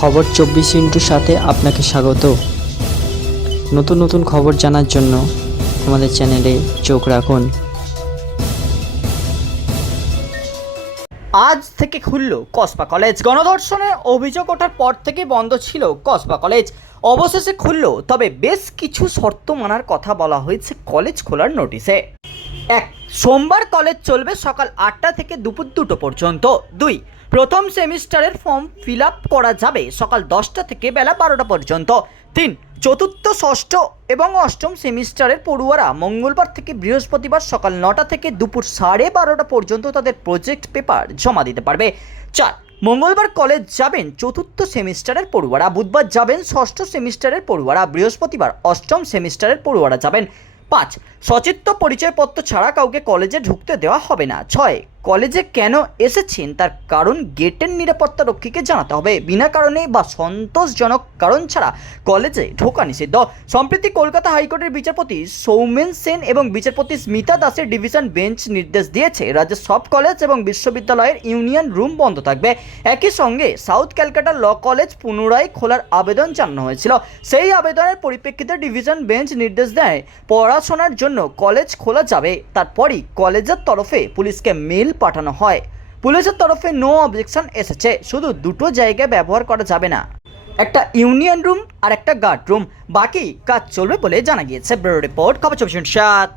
খবর চব্বিশ ইন্টুর সাথে আপনাকে স্বাগত। নতুন নতুন খবর জানার জন্য আমাদের চ্যানেলে চোখ রাখুন। আজ থেকে খুলল কসবা কলেজ। গণধর্ষণের অভিযোগ ওঠার পর থেকে বন্ধ ছিল কসবা কলেজ। অবশেষে খুলল, তবে বেশ কিছু শর্ত মানার কথা বলা হয়েছে কলেজ খোলার নোটিশে। এক, সোমবার কলেজ চলবে সকাল আটটা থেকে দুপুর দুটো পর্যন্ত। দুই, প্রথম সেমিস্টারের ফর্ম ফিল আপ করা যাবে সকাল দশটা থেকে বেলা বারোটা পর্যন্ত। তিন, চতুর্থ, ষষ্ঠ এবং অষ্টম সেমিস্টারের পড়ুয়ারা মঙ্গলবার থেকে বৃহস্পতিবার সকাল নটা থেকে দুপুর সাড়ে বারোটা পর্যন্ত তাদের প্রজেক্ট পেপার জমা দিতে পারবে। চার, মঙ্গলবার কলেজ যাবেন চতুর্থ সেমিস্টারের পড়ুয়ারা, বুধবার যাবেন ষষ্ঠ সেমিস্টারের পড়ুয়ারা, বৃহস্পতিবার অষ্টম সেমিস্টারের পড়ুয়ারা যাবেন। পাঁচ। সচিত্র পরিচয়পত্র ছাড়া কাউকে কলেজে ঢুকতে দেওয়া হবে না। ছয়। কলেজে কেন এসেছেন? তার কারণ গেটের নিরাপত্তা রক্ষীকে জানাতে হবে। বিনা কারণে বা সন্তোষজনক কারণ ছাড়া কলেজে ঢোকা নিষিদ্ধ। সম্প্রতি কলকাতা হাইকোর্টের বিচারপতি সৌমেন সেন এবং বিচারপতি স্মিতা দাসের ডিভিশন বেঞ্চ নির্দেশ দিয়েছে। রাজ্যের সব কলেজ এবং বিশ্ববিদ্যালয়ের ইউনিয়ন রুম বন্ধ থাকবে। একই সঙ্গে সাউথ ক্যালকাটা ল কলেজ পুনরায় খোলার আবেদন জানানো হয়েছিল। সেই আবেদনের পরিপ্রেক্ষিতে ডিভিশন বেঞ্চ নির্দেশ দেয়, পড়াশোনার জন্য কলেজ খোলা যাবে। তারপরই কলেজের তরফে পুলিশকে মেল পাঠানো হয়। পুলিশের তরফে নো অবজেকশন এসেছে। শুধু দুটো জায়গায় ব্যবহার করা যাবে না। একটা ইউনিয়ন রুম আর একটা গার্ড রুম বাকি কাজ চলবে বলে জানা গিয়েছে। ব্যুরো রিপোর্ট, খবর চব্বিশ সাত।